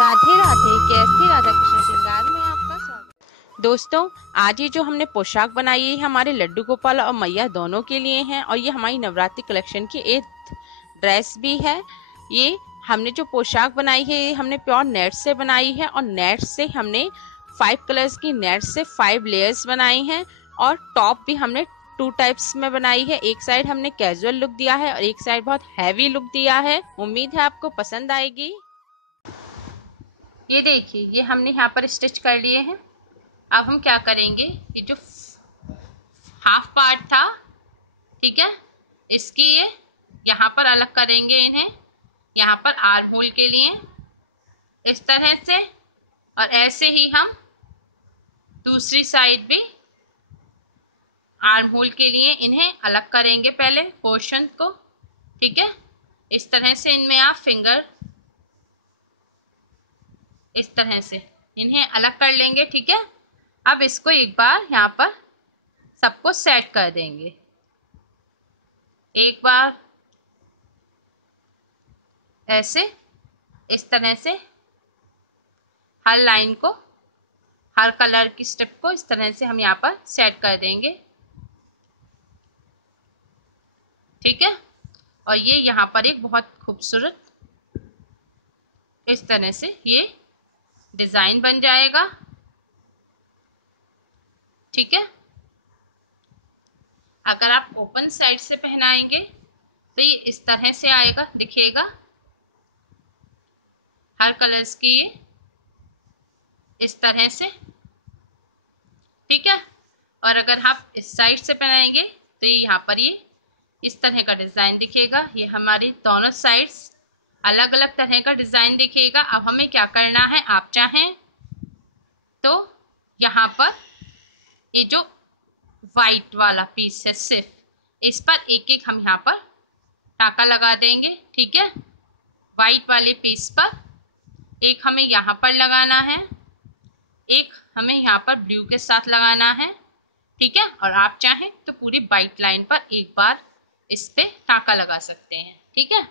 राधे राधे। कैसी राधा कृष्ण श्रृंगार में आपका स्वागत। दोस्तों, आज ये जो हमने पोशाक बनाई है हमारे लड्डू गोपाल और मैया दोनों के लिए हैं और ये हमारी नवरात्रि कलेक्शन की एक ड्रेस भी है। ये हमने जो पोशाक बनाई है ये हमने प्योर नेट से बनाई है और नेट से हमने 5 कलर्स की नेट से 5 लेयर्स बनाई हैं और टॉप भी हमने 2 टाइप्स में बनाई है। एक साइड हमने कैजुअल लुक दिया है और एक साइड बहुत हैवी लुक दिया है। उम्मीद है आपको पसंद आएगी। ये देखिए, ये हमने यहाँ पर स्टिच कर लिए हैं। अब हम क्या करेंगे, ये जो हाफ पार्ट था, ठीक है, इसकी ये यहाँ पर अलग करेंगे इन्हें, यहाँ पर आर्म होल के लिए इस तरह से, और ऐसे ही हम दूसरी साइड भी आर्म होल के लिए इन्हें अलग करेंगे पहले पोर्शन को, ठीक है। इस तरह से इनमें आप फिंगर इस तरह से इन्हें अलग कर लेंगे, ठीक है। अब इसको एक बार यहाँ पर सबको सेट कर देंगे। एक बार ऐसे इस तरह से हर लाइन को, हर कलर की स्टेप को इस तरह से हम यहाँ पर सेट कर देंगे, ठीक है। और ये यहाँ पर एक बहुत खूबसूरत इस तरह से ये डिजाइन बन जाएगा, ठीक है। अगर आप ओपन साइड से पहनाएंगे तो ये इस तरह से आएगा, दिखेगा हर कलर्स की ये इस तरह से, ठीक है। और अगर आप इस साइड से पहनाएंगे तो ये यहाँ पर ये इस तरह का डिजाइन दिखेगा। ये हमारी दोनों साइड्स अलग अलग तरह का डिजाइन दिखेगा। अब हमें क्या करना है, आप चाहें तो यहाँ पर ये जो वाइट वाला पीस है सिर्फ इस पर एक एक हम यहाँ पर टाका लगा देंगे, ठीक है। वाइट वाले पीस पर एक हमें यहाँ पर लगाना है, एक हमें यहाँ पर ब्लू के साथ लगाना है, ठीक है। और आप चाहें तो पूरी वाइट लाइन पर एक बार इस पे टाका लगा सकते हैं, ठीक है।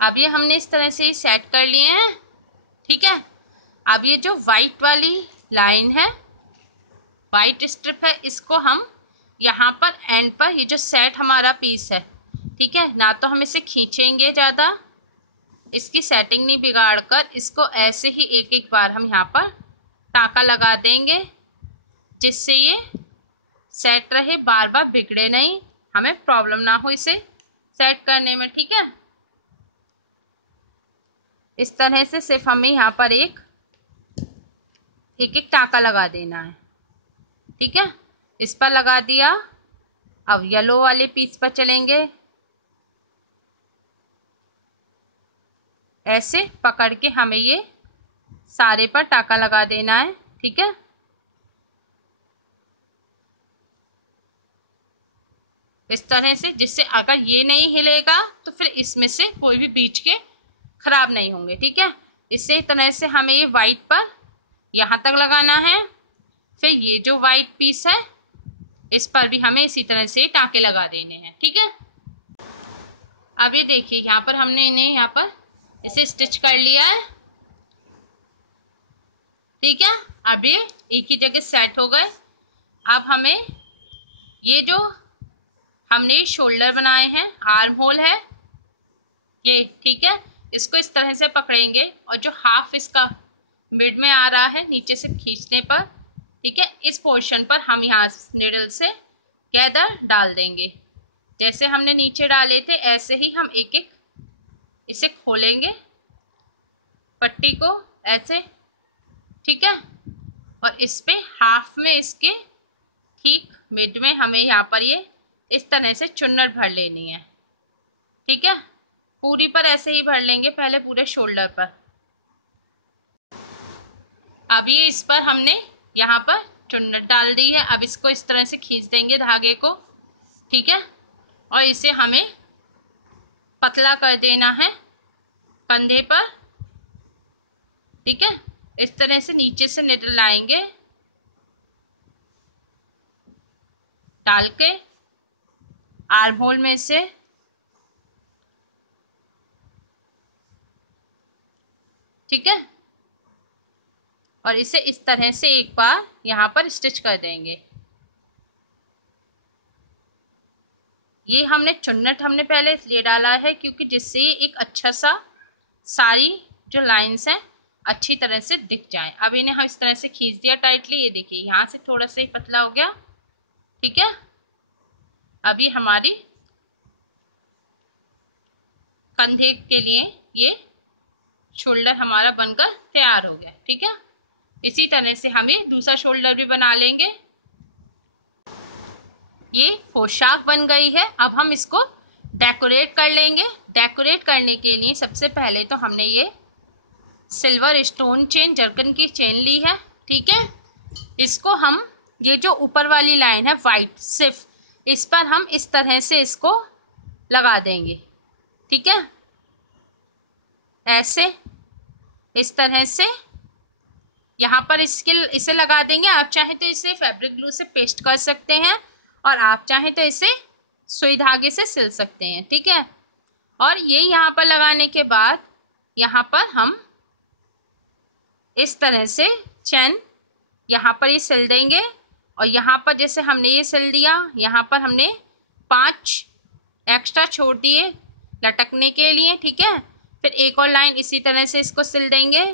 अब ये हमने इस तरह से सेट कर लिए हैं, ठीक है। अब ये जो वाइट वाली लाइन है, वाइट स्ट्रिप है, इसको हम यहाँ पर एंड पर ये जो सेट हमारा पीस है, ठीक है, ना तो हम इसे खींचेंगे ज़्यादा, इसकी सेटिंग नहीं बिगाड़ कर इसको ऐसे ही एक एक बार हम यहाँ पर टाका लगा देंगे, जिससे ये सेट रहे, बार बार बिगड़े नहीं, हमें प्रॉब्लम ना हो इसे सेट करने में, ठीक है। इस तरह से सिर्फ हमें यहाँ पर एक एक टाका लगा देना है, ठीक है। इस पर लगा दिया। अब येलो वाले पीस पर चलेंगे, ऐसे पकड़ के हमें ये सारे पर टाका लगा देना है, ठीक है। इस तरह से, जिससे अगर ये नहीं हिलेगा तो फिर इसमें से कोई भी बीच के खराब नहीं होंगे, ठीक है। इसी तरह से हमें ये वाइट पर यहाँ तक लगाना है, फिर ये जो वाइट पीस है इस पर भी हमें इसी तरह से टाके लगा देने हैं, ठीक है। अब ये देखिए, यहाँ पर हमने इन्हें यहाँ पर इसे स्टिच कर लिया है, ठीक है। अब ये एक ही जगह सेट हो गए। अब हमें ये जो हमने शोल्डर बनाए हैं, आर्म होल है ये, ठीक है, इसको इस तरह से पकड़ेंगे और जो हाफ इसका मिड में आ रहा है नीचे से खींचने पर, ठीक है, इस पोर्शन पर हम यहाँ निडल से गैदर डाल देंगे। जैसे हमने नीचे डाले थे ऐसे ही हम एक एक इसे खोलेंगे पट्टी को ऐसे, ठीक है। और इस पे हाफ में इसके ठीक मिड में हमें यहाँ पर ये इस तरह से चुन्नट भर लेनी है, ठीक है। पूरी पर ऐसे ही भर लेंगे, पहले पूरे शोल्डर पर। अब ये इस पर हमने यहाँ पर चुन्नट डाल दी है। अब इसको इस तरह से खींच देंगे धागे को, ठीक है। और इसे हमें पतला कर देना है कंधे पर, ठीक है। इस तरह से नीचे से निडल लाएंगे डाल के आर्म होल में से ठीक है। और इसे इस तरह से एक बार यहाँ पर स्टिच कर देंगे। ये हमने चुन्नट हमने पहले इसलिए डाला है क्योंकि जिससे एक अच्छा सा सारी जो लाइंस हैं अच्छी तरह से दिख जाए। अब इन्हें हम इस तरह से खींच दिया टाइटली, ये देखिए यहाँ से थोड़ा सा ही पतला हो गया, ठीक है। अभी हमारी कंधे के लिए ये शोल्डर हमारा बनकर तैयार हो गया, ठीक है। इसी तरह से हमें दूसरा शोल्डर भी बना लेंगे। ये पोशाक बन गई है। अब हम इसको डेकोरेट कर लेंगे। डेकोरेट करने के लिए सबसे पहले तो हमने ये सिल्वर स्टोन चेन, जर्कन की चेन ली है, ठीक है। इसको हम ये जो ऊपर वाली लाइन है वाइट, सिर्फ इस पर हम इस तरह से इसको लगा देंगे, ठीक है। ऐसे इस तरह से यहाँ पर इसे लगा देंगे। आप चाहे तो इसे फैब्रिक ग्लू से पेस्ट कर सकते हैं और आप चाहे तो इसे सुई धागे से सिल सकते हैं, ठीक है। और ये यहाँ पर लगाने के बाद यहाँ पर हम इस तरह से चैन यहाँ पर ही सिल देंगे। और यहाँ पर जैसे हमने ये सिल दिया, यहाँ पर हमने 5 एक्स्ट्रा छोड़ दिए लटकने के लिए, ठीक है। फिर एक और लाइन इसी तरह से इसको सिल देंगे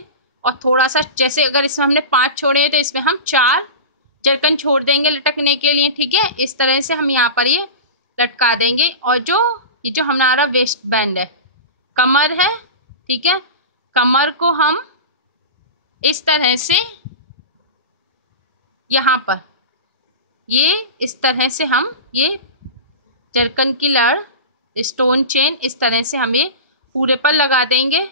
और थोड़ा सा, जैसे अगर इसमें हमने 5 छोड़े हैं तो इसमें हम 4 जरकन छोड़ देंगे लटकने के लिए, ठीक है। इस तरह से हम यहाँ पर ये लटका देंगे। और ये जो हमारा वेस्ट बैंड है, कमर है, ठीक है, कमर को हम इस तरह से यहाँ पर ये इस तरह से हम ये जरकन की लड़, स्टोन चेन इस तरह से हम ये पूरे पर लगा देंगे,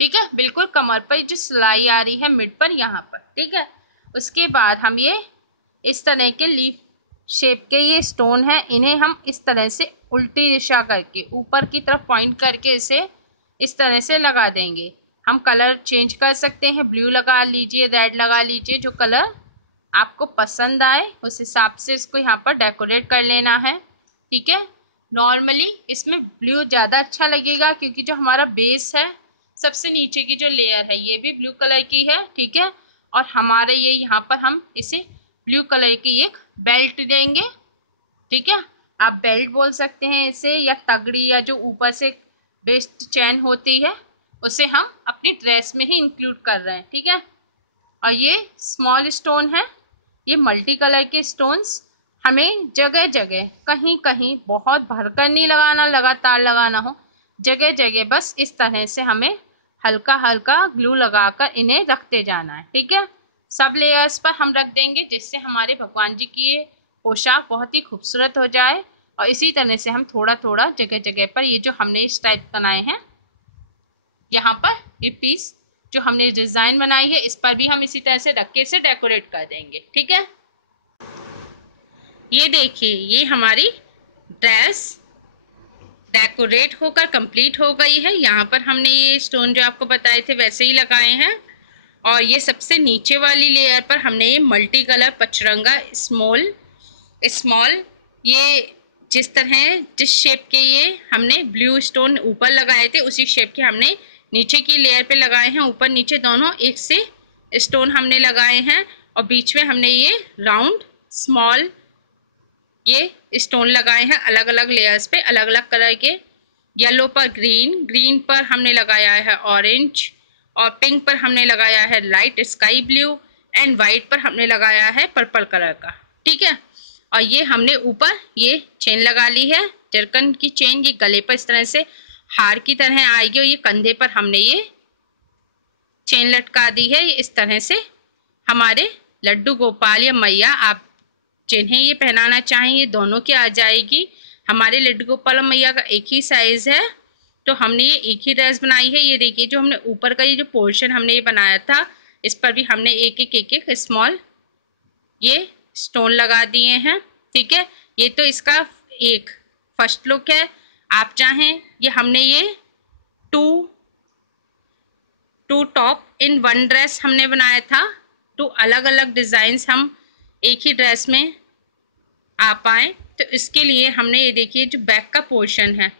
ठीक है। बिल्कुल कमर पर जो सिलाई आ रही है मिड पर यहाँ पर, ठीक है। उसके बाद हम ये इस तरह के लीफ शेप के ये स्टोन है, इन्हें हम इस तरह से उल्टी दिशा करके ऊपर की तरफ पॉइंट करके इसे इस तरह से लगा देंगे। हम कलर चेंज कर सकते हैं, ब्लू लगा लीजिए, रेड लगा लीजिए, जो कलर आपको पसंद आए उस हिसाब से इसको यहाँ पर डेकोरेट कर लेना है, ठीक है। नॉर्मली इसमें ब्लू ज़्यादा अच्छा लगेगा क्योंकि जो हमारा बेस है, सबसे नीचे की जो लेयर है ये भी ब्लू कलर की है, ठीक है। और हमारे ये यहाँ पर हम इसे ब्लू कलर की एक बेल्ट देंगे, ठीक है। आप बेल्ट बोल सकते हैं इसे, या तगड़ी, या जो ऊपर से वेस्ट चैन होती है उसे हम अपनी ड्रेस में ही इंक्लूड कर रहे हैं, ठीक है। और ये स्मॉल स्टोन है, ये मल्टी कलर के स्टोन्स हमें जगह जगह, कहीं कहीं बहुत भरकर नहीं लगाना, लगातार लगाना हो, जगह जगह बस इस तरह से हमें हल्का हल्का ग्लू लगाकर इन्हें रखते जाना है, ठीक है। सब लेयर्स पर हम रख देंगे जिससे हमारे भगवान जी की ये पोशाक बहुत ही खूबसूरत हो जाए। और इसी तरह से हम थोड़ा थोड़ा जगह जगह पर ये जो हमने इस टाइप बनाए हैं, यहाँ पर ये पीस जो हमने डिजाइन बनाई है इस पर भी हम इसी तरह से रख के इसे डेकोरेट कर देंगे, ठीक है। ये देखिए, ये हमारी ड्रेस डेकोरेट होकर कंप्लीट हो गई है। यहाँ पर हमने ये स्टोन जो आपको बताए थे वैसे ही लगाए हैं। और ये सबसे नीचे वाली लेयर पर हमने ये मल्टी कलर पचरंगा स्मॉल ये जिस शेप के ये हमने ब्लू स्टोन ऊपर लगाए थे उसी शेप के हमने नीचे की लेयर पे लगाए हैं। ऊपर नीचे दोनों एक से स्टोन हमने लगाए हैं और बीच में हमने ये राउंड स्मॉल ये स्टोन लगाए हैं अलग अलग लेयर्स पे, अलग अलग कलर के। येलो पर ग्रीन, ग्रीन पर हमने लगाया है ऑरेंज, और पिंक पर हमने लगाया है light sky blue, and white पर हमने लगाया है पर्पल कलर का, ठीक है। और ये हमने ऊपर ये चेन लगा ली है, जरकन की चेन, ये गले पर इस तरह से हार की तरह आएगी और ये कंधे पर हमने ये चेन लटका दी है। इस तरह से हमारे लड्डू गोपाल या मैया, आप जिन्हें ये पहनाना चाहें ये दोनों की आ जाएगी। हमारे लड्डू गोपाल और मैया का एक ही साइज है, तो हमने ये एक ही ड्रेस बनाई है। ये देखिए, जो हमने ऊपर का ये जो पोर्शन हमने ये बनाया था इस पर भी हमने एक एक स्मॉल ये स्टोन लगा दिए हैं, ठीक है। ये तो इसका एक फर्स्ट लुक है। आप चाहें ये हमने ये two top in one dress हमने बनाया था, तो अलग अलग डिजाइन्स हम एक ही ड्रेस में आ पाए, तो इसके लिए हमने ये देखिए जो बैक का पोर्शन है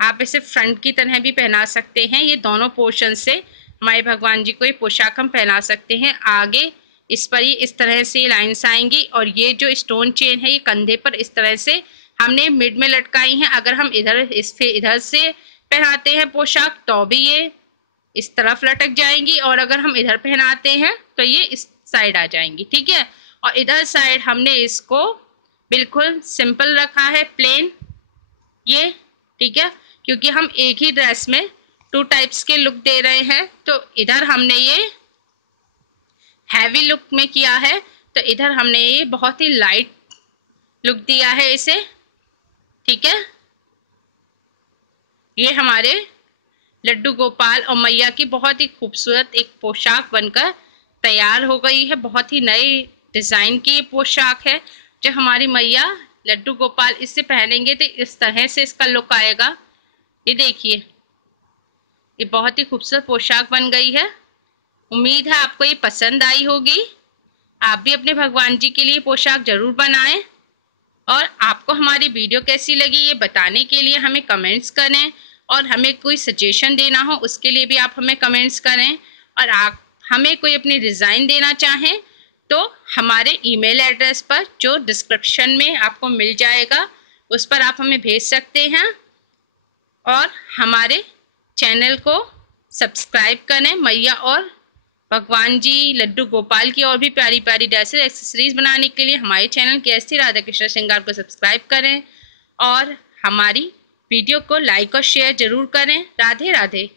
आप इसे फ्रंट की तरह भी पहना सकते हैं। ये दोनों पोर्शन से हमारे भगवान जी को ये पोशाक हम पहना सकते हैं। आगे इस पर ही इस तरह से लाइंस आएंगी और ये जो स्टोन चेन है ये कंधे पर इस तरह से हमने मिड में लटकाई है। अगर हम इधर से पहनाते हैं पोशाक तो भी ये इस तरफ लटक जाएंगी, और अगर हम इधर पहनाते हैं तो ये इस साइड आ जाएंगी, ठीक है। और इधर साइड हमने इसको बिल्कुल सिंपल रखा है, प्लेन, ये ठीक है, क्योंकि हम एक ही ड्रेस में 2 टाइप्स के लुक दे रहे हैं। तो इधर हमने ये हैवी लुक में किया है, तो इधर हमने ये बहुत ही लाइट लुक दिया है इसे, ठीक है। ये हमारे लड्डू गोपाल और मैया की बहुत ही खूबसूरत एक पोशाक बनकर तैयार हो गई है। बहुत ही नए डिजाइन की ये पोशाक है जो हमारी मैया लड्डू गोपाल इससे पहनेंगे तो इस तरह से इसका लुक आएगा। ये देखिए, ये बहुत ही खूबसूरत पोशाक बन गई है। उम्मीद है आपको ये पसंद आई होगी। आप भी अपने भगवान जी के लिए पोशाक जरूर बनाएं, और आपको हमारी वीडियो कैसी लगी ये बताने के लिए हमें कमेंट्स करें, और हमें कोई सजेशन देना हो उसके लिए भी आप हमें कमेंट्स करें। और आप हमें कोई अपनी डिज़ाइन देना चाहें तो हमारे ईमेल एड्रेस पर जो डिस्क्रिप्शन में आपको मिल जाएगा उस पर आप हमें भेज सकते हैं। और हमारे चैनल को सब्सक्राइब करें। मैया और भगवान जी लड्डू गोपाल की और भी प्यारी प्यारी ड्रेसेस एक्सेसरीज बनाने के लिए हमारे चैनल KST राधा कृष्ण श्रृंगार को सब्सक्राइब करें, और हमारी वीडियो को लाइक और शेयर जरूर करें। राधे राधे।